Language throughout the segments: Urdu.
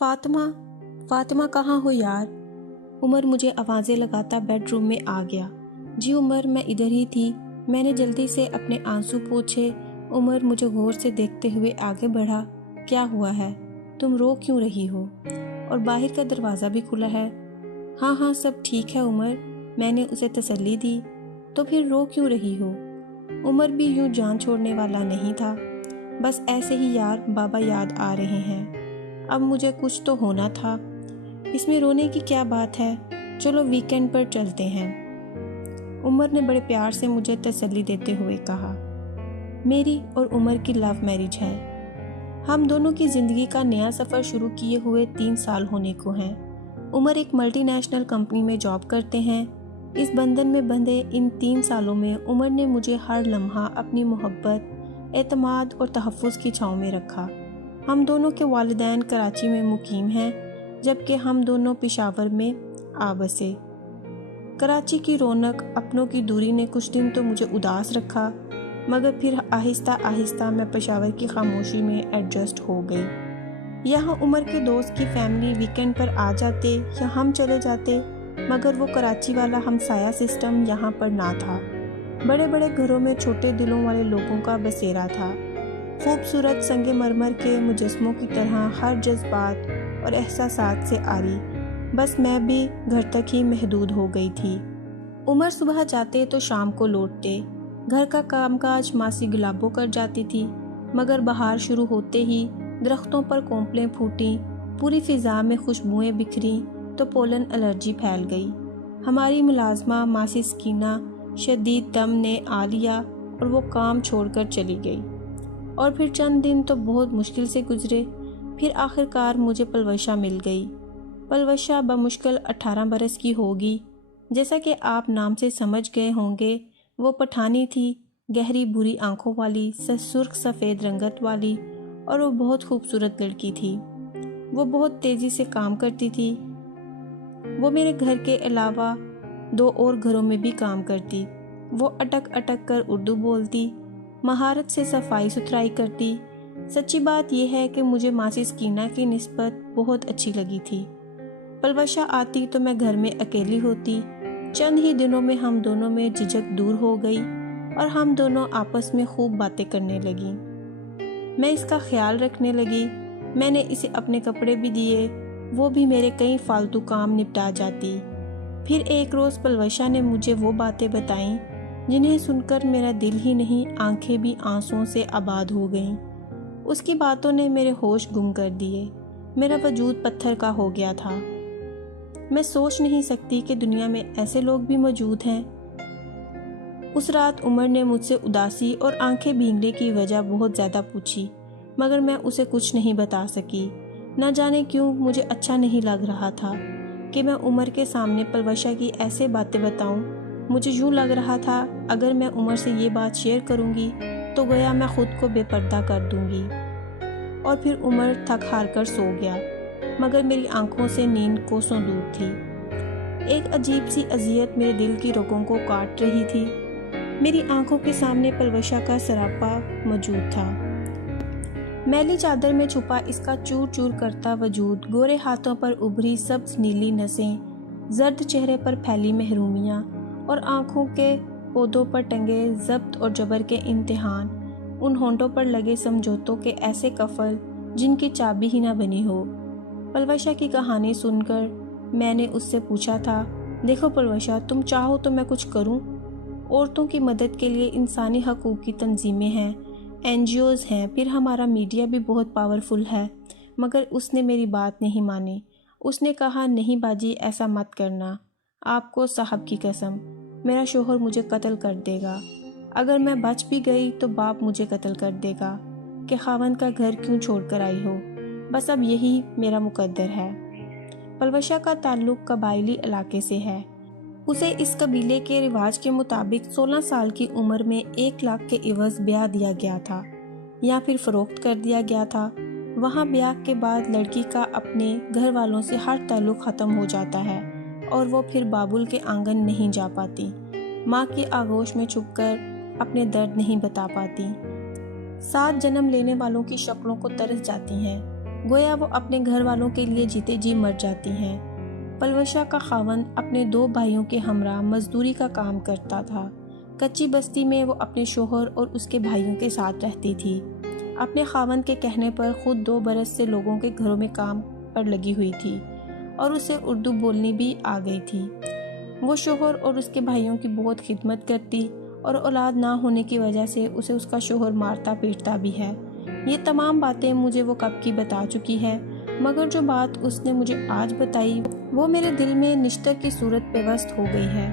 فاطمہ فاطمہ کہاں ہو یار؟ عمر مجھے آوازیں لگاتا بیڈ روم میں آ گیا۔ جی عمر، میں ادھر ہی تھی۔ میں نے جلدی سے اپنے آنسو پوچھے۔ عمر مجھے غور سے دیکھتے ہوئے آگے بڑھا۔ کیا ہوا ہے؟ تم رو کیوں رہی ہو؟ اور باہر کا دروازہ بھی کھلا ہے۔ ہاں سب ٹھیک ہے عمر، میں نے اسے تسلی دی۔ تو پھر رو کیوں رہی ہو؟ عمر بھی یوں جان چھوڑنے والا نہیں تھا۔ بس ایسے ہی یار، بابا یاد آ رہے ہیں۔ اب مجھے کچھ تو ہونا تھا۔ اس میں رونے کی کیا بات ہے؟ چلو ویکینڈ پر چلتے ہیں۔ عمر نے بڑے پیار سے مجھے تسلی دیتے ہوئے کہا۔ میری اور عمر کی لو میرج ہے۔ ہم دونوں کی زندگی کا نیا سفر شروع کیے ہوئے 3 سال ہونے کو ہیں۔ عمر ایک ملٹی نیشنل کمپنی میں جاب کرتے ہیں۔ اس بندھن میں بندھے ان 3 سالوں میں عمر نے مجھے ہر لمحہ اپنی محبت، اعتماد اور تحفظ کی چھاؤں میں رکھا۔ ہم دونوں کے والدین کراچی میں مقیم ہیں، جبکہ ہم دونوں پشاور میں آ بسے۔ کراچی کی رونق، اپنوں کی دوری نے کچھ دن تو مجھے اداس رکھا، مگر پھر آہستہ آہستہ میں پشاور کی خاموشی میں ایڈجسٹ ہو گئی۔ یہاں عمر کے دوست کی فیملی ویکینڈ پر آ جاتے یا ہم چلے جاتے، مگر وہ کراچی والا ہمسایہ سسٹم یہاں پر نہ تھا۔ بڑے بڑے گھروں میں چھوٹے دلوں والے لوگوں کا بسیرا تھا۔ خوبصورت سنگ مرمر کے مجسموں کی طرح ہر جذبات اور احساسات سے عاری۔ بس میں بھی گھر تک ہی محدود ہو گئی تھی۔ عمر صبح جاتے تو شام کو لوٹتے۔ گھر کا کام کاج ماسی گلابوں کر جاتی تھی، مگر بہار شروع ہوتے ہی درختوں پر کونپلیں پھوٹیں، پوری فضا میں خوشبوئیں بکھریں تو پولن الرجی پھیل گئی۔ ہماری ملازمہ ماسی سکینہ شدید دم نے آ لیا اور وہ کام چھوڑ کر چلی گئی۔ اور پھر چند دن تو بہت مشکل سے گزرے۔ پھر آخر کار مجھے پلوشہ مل گئی۔ پلوشہ بمشکل 18 برس کی ہوگی۔ جیسا کہ آپ نام سے سمجھ گئے ہوں گے، وہ پٹھانی تھی، گہری بھوری آنکھوں والی، سرخ سفید رنگت والی، اور وہ بہت خوبصورت لڑکی تھی۔ وہ بہت تیزی سے کام کرتی تھی۔ وہ میرے گھر کے علاوہ 2 اور گھروں میں بھی کام کرتی۔ وہ اٹک اٹک کر اردو بولتی، مہارت سے صفائی ستھرائی کرتی۔ سچی بات یہ ہے کہ مجھے ماسی سکینہ کی نسبت بہت اچھی لگی تھی۔ پلوشہ آتی تو میں گھر میں اکیلی ہوتی۔ چند ہی دنوں میں ہم دونوں میں جھجک دور ہو گئی اور ہم دونوں آپس میں خوب باتیں کرنے لگیں۔ میں اس کا خیال رکھنے لگی۔ میں نے اسے اپنے کپڑے بھی دیے، وہ بھی میرے کئی فالتو کام نپٹا جاتی۔ پھر ایک روز پلوشہ نے مجھے وہ باتیں بتائیں جنہیں سن کر میرا دل ہی نہیں، آنکھیں بھی آنسوؤں سے آباد ہو گئیں۔ اس کی باتوں نے میرے ہوش گم کر دیے۔ میرا وجود پتھر کا ہو گیا تھا۔ میں سوچ نہیں سکتی کہ دنیا میں ایسے لوگ بھی موجود ہیں۔ اس رات عمر نے مجھ سے اداسی اور آنکھیں بھیگنے کی وجہ بہت زیادہ پوچھی، مگر میں اسے کچھ نہیں بتا سکی۔ نہ جانے کیوں مجھے اچھا نہیں لگ رہا تھا کہ میں عمر کے سامنے پلوشہ کی ایسے باتیں بتاؤں۔ مجھے یوں لگ رہا تھا اگر میں عمر سے یہ بات شیئر کروں گی تو گویا میں خود کو بے پردہ کر دوں گی۔ اور پھر عمر تھک ہار کر سو گیا، مگر میری آنکھوں سے نیند کوسوں دور تھی۔ ایک عجیب سی اذیت میرے دل کی رگوں کو کاٹ رہی تھی۔ میری آنکھوں کے سامنے پلوشہ کا سراپا موجود تھا۔ میلی چادر میں چھپا اس کا چور چور کرتا وجود، گورے ہاتھوں پر ابھری سبز نیلی نسیں، زرد چہرے پر پھیلی محرومیاں، اور آنکھوں کے پودوں پر ٹنگے ضبط اور جبر کے امتحان، ان ہونٹوں پر لگے سمجھوتوں کے ایسے قفل جن کی چابی ہی نہ بنی ہو۔ پلوشہ کی کہانی سن کر میں نے اس سے پوچھا تھا، دیکھو پلوشہ، تم چاہو تو میں کچھ کروں۔ عورتوں کی مدد کے لیے انسانی حقوق کی تنظیمیں ہیں، NGOs ہیں، پھر ہمارا میڈیا بھی بہت پاورفل ہے۔ مگر اس نے میری بات نہیں مانی۔ اس نے کہا، نہیں باجی، ایسا مت کرنا۔ آپ کو صاحب کی قسم، میرا شوہر مجھے قتل کر دے گا۔ اگر میں بچ بھی گئی تو باپ مجھے قتل کر دے گا کہ خاوند کا گھر کیوں چھوڑ کر آئی ہو۔ بس اب یہی میرا مقدر ہے۔ پلوشہ کا تعلق قبائلی علاقے سے ہے۔ اسے اس قبیلے کے رواج کے مطابق 16 سال کی عمر میں 1 لاکھ کے عوض بیاہ دیا گیا تھا یا پھر فروخت کر دیا گیا تھا۔ وہاں بیاہ کے بعد لڑکی کا اپنے گھر والوں سے ہر تعلق ختم ہو جاتا ہے اور وہ پھر بابل کے آنگن نہیں جا پاتی، ماں کی آغوش میں چھپ کر اپنے درد نہیں بتا پاتی، 7 جنم لینے والوں کی شکلوں کو ترس جاتی ہیں۔ گویا وہ اپنے گھر والوں کے لیے جیتے جی مر جاتی ہیں۔ پلوشا کا خاوند اپنے 2 بھائیوں کے ہمراہ مزدوری کا کام کرتا تھا۔ کچی بستی میں وہ اپنے شوہر اور اس کے بھائیوں کے ساتھ رہتی تھی۔ اپنے خاوند کے کہنے پر خود 2 برس سے لوگوں کے گھروں میں کام پر لگی ہوئی تھی اور اسے اردو بولنی بھی آ گئی تھی۔ وہ شوہر اور اس کے بھائیوں کی بہت خدمت کرتی اور اولاد نہ ہونے کی وجہ سے اسے اس کا شوہر مارتا پیٹتا بھی ہے۔ یہ تمام باتیں مجھے وہ کب کی بتا چکی ہے، مگر جو بات اس نے مجھے آج بتائی وہ میرے دل میں نشتر کی صورت پیوست ہو گئی ہے۔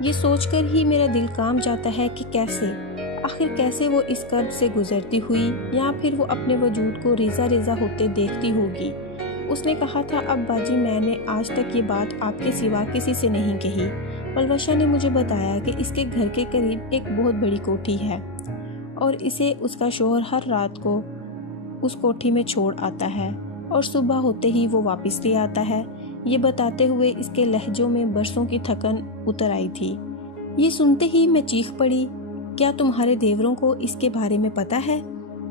یہ سوچ کر ہی میرا دل کانپ جاتا ہے کہ کیسے وہ اس کرب سے گزرتی ہوئی، یا پھر وہ اپنے وجود کو ریزہ ریزہ ہوتے دیکھتی ہوگی۔ اس نے کہا تھا، اب باجی میں نے آج تک یہ بات آپ کے سوا کسی سے نہیں کہی۔ پلوشا نے مجھے بتایا کہ اس کے گھر کے قریب ایک بہت بڑی کوٹھی ہے اور اسے اس کا شوہر ہر رات کو اس کوٹھی میں چھوڑ آتا ہے اور صبح ہوتے ہی وہ واپس لے آتا ہے۔ یہ بتاتے ہوئے اس کے لہجوں میں برسوں کی تھکن اتر آئی تھی۔ یہ سنتے ہی میں چیخ پڑی، کیا تمہارے دیوروں کو اس کے بارے میں پتہ ہے؟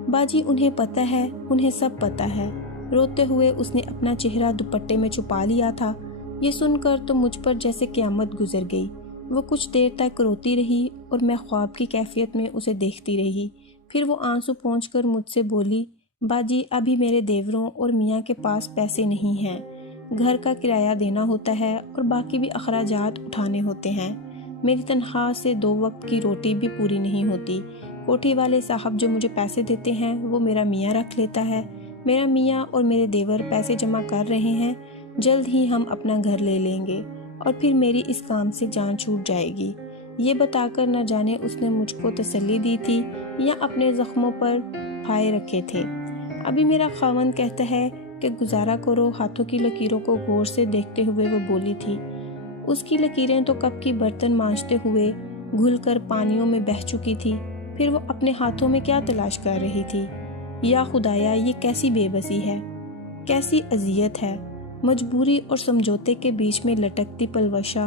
باجی انہیں پتہ ہے، انہیں سب پتہ ہے۔ روتے ہوئے اس نے اپنا چہرہ دوپٹے میں چھپا لیا تھا۔ یہ سن کر تو مجھ پر جیسے قیامت گزر گئی۔ وہ کچھ دیر تک روتی رہی اور میں خواب کی کیفیت میں اسے دیکھتی رہی۔ پھر وہ آنسو پونچھ کر مجھ سے بولی، باجی ابھی میرے دیوروں اور میاں کے پاس پیسے نہیں ہیں، گھر کا کرایہ دینا ہوتا ہے اور باقی بھی اخراجات اٹھانے ہوتے ہیں۔ میری تنخواہ سے 2 وقت کی روٹی بھی پوری نہیں ہوتی۔ کوٹھی والے صاحب جو مجھے پیسے دیتے ہیں وہ میرا میاں رکھ لیتا ہے۔ میرا میاں اور میرے دیور پیسے جمع کر رہے ہیں، جلد ہی ہم اپنا گھر لے لیں گے اور پھر میری اس کام سے جان چھوٹ جائے گی۔ یہ بتا کر نہ جانے اس نے مجھ کو تسلی دی تھی یا اپنے زخموں پر پھائے رکھے تھے۔ ابھی میرا خاوند کہتا ہے کہ گزارا کرو۔ ہاتھوں کی لکیروں کو غور سے دیکھتے ہوئے وہ بولی تھی، اس کی لکیریں تو کب کی برتن مانجتے ہوئے گھل کر پانیوں میں بہہ چکی تھی، پھر وہ اپنے ہاتھوں میں کیا تلاش کر رہی تھی؟ یا خدایا، یہ کیسی بے بسی ہے، کیسی اذیت ہے! مجبوری اور سمجھوتے کے بیچ میں لٹکتی پلوشا،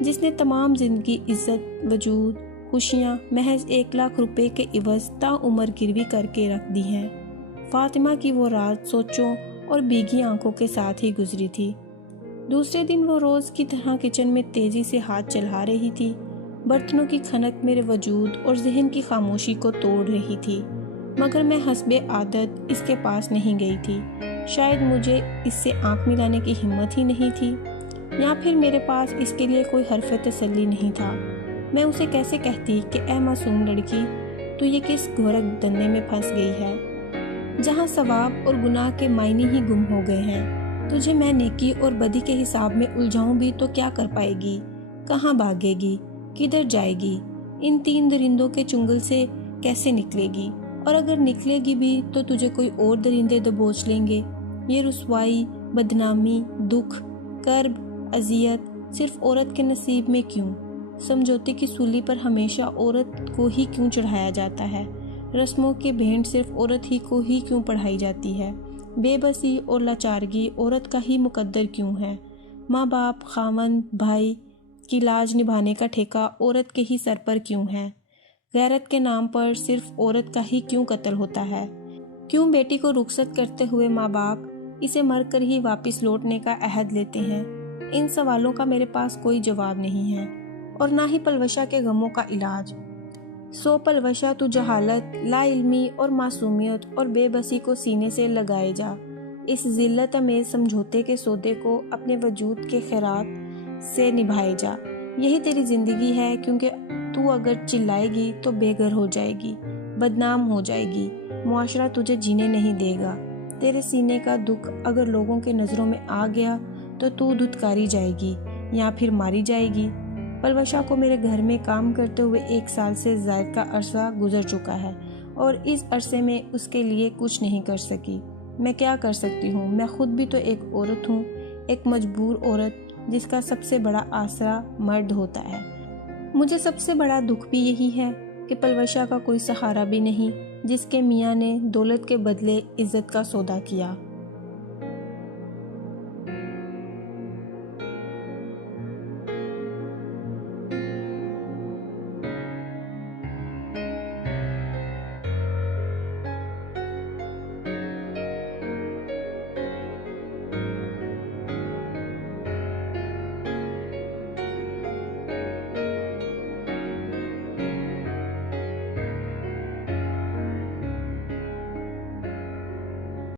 جس نے تمام زندگی، عزت، وجود، خوشیاں محض 1 لاکھ روپے کے عوض تا عمر گروی کر کے رکھ دی ہیں۔ فاطمہ کی وہ رات سوچوں اور بھیگی آنکھوں کے ساتھ ہی گزری تھی۔ دوسرے دن وہ روز کی طرح کچن میں تیزی سے ہاتھ چلا رہی تھی۔ برتنوں کی کھنک میرے وجود اور ذہن کی خاموشی کو توڑ رہی تھی، مگر میں حسب عادت اس کے پاس نہیں گئی تھی۔ شاید مجھے اس سے آنکھ ملانے کی ہمت ہی نہیں تھی، یا پھر میرے پاس اس کے لیے کوئی حرف تسلی نہیں تھا۔ میں اسے کیسے کہتی کہ اے معصوم لڑکی، تو یہ کس گھورک دندے میں پھنس گئی ہے جہاں ثواب اور گناہ کے معنی ہی گم ہو گئے ہیں؟ تجھے میں نیکی اور بدی کے حساب میں الجھاؤں بھی تو کیا کر پائے گی؟ کہاں بھاگے گی؟ کدھر جائے گی؟ ان 3 درندوں کے چنگل سے کیسے نکلے گی؟ اور اگر نکلے گی بھی تو تجھے کوئی اور درندے دبوچ لیں گے۔ یہ رسوائی، بدنامی، دکھ، کرب، اذیت صرف عورت کے نصیب میں کیوں؟ سمجھوتے کی سولی پر ہمیشہ عورت کو ہی کیوں چڑھایا جاتا ہے؟ رسموں کے بھینٹ صرف عورت ہی کو ہی کیوں پڑھائی جاتی ہے؟ بے بسی اور لاچارگی عورت کا ہی مقدر کیوں ہے؟ ماں باپ، خاوند، بھائی کی لاج نبھانے کا ٹھیکہ عورت کے ہی سر پر کیوں ہے؟ غیرت کے نام پر صرف عورت کا ہی کیوں قتل ہوتا ہے؟ کیوں بیٹی کو رخصت کرتے ہوئے ماں باپ اسے مر کر ہی واپس لوٹنے کا عہد لیتے ہیں؟ ان سوالوں کا میرے پاس کوئی جواب نہیں ہے، اور نہ ہی پلوشا کے غموں کا علاج۔ سو پلوشا، تو جہالت، لا علمی اور معصومیت اور بے بسی کو سینے سے لگائے جا۔ اس ذلت امیز سمجھوتے کے سودے کو اپنے وجود کے خیرات سے نبھائے جا۔ یہی تیری زندگی ہے، کیونکہ تو اگر چلائے گی تو بے گھر ہو جائے گی، بدنام ہو جائے گی، معاشرہ تجھے جینے نہیں دے گا۔ تیرے سینے کا دکھ اگر لوگوں کے نظروں میں آ گیا تو دھتکاری جائے گی یا پھر ماری جائے گی۔ پلوشا کو میرے گھر میں کام کرتے ہوئے 1 سال سے زائد کا عرصہ گزر چکا ہے، اور اس عرصے میں اس کے لیے کچھ نہیں کر سکی۔ میں کیا کر سکتی ہوں؟ میں خود بھی تو ایک عورت ہوں، ایک مجبور عورت جس کا سب سے بڑا آسرا مرد ہوتا ہے۔ مجھے سب سے بڑا دکھ بھی یہی ہے کہ پلوشا کا کوئی سہارا بھی نہیں، جس کے میاں نے دولت کے بدلے عزت کا سودا کیا۔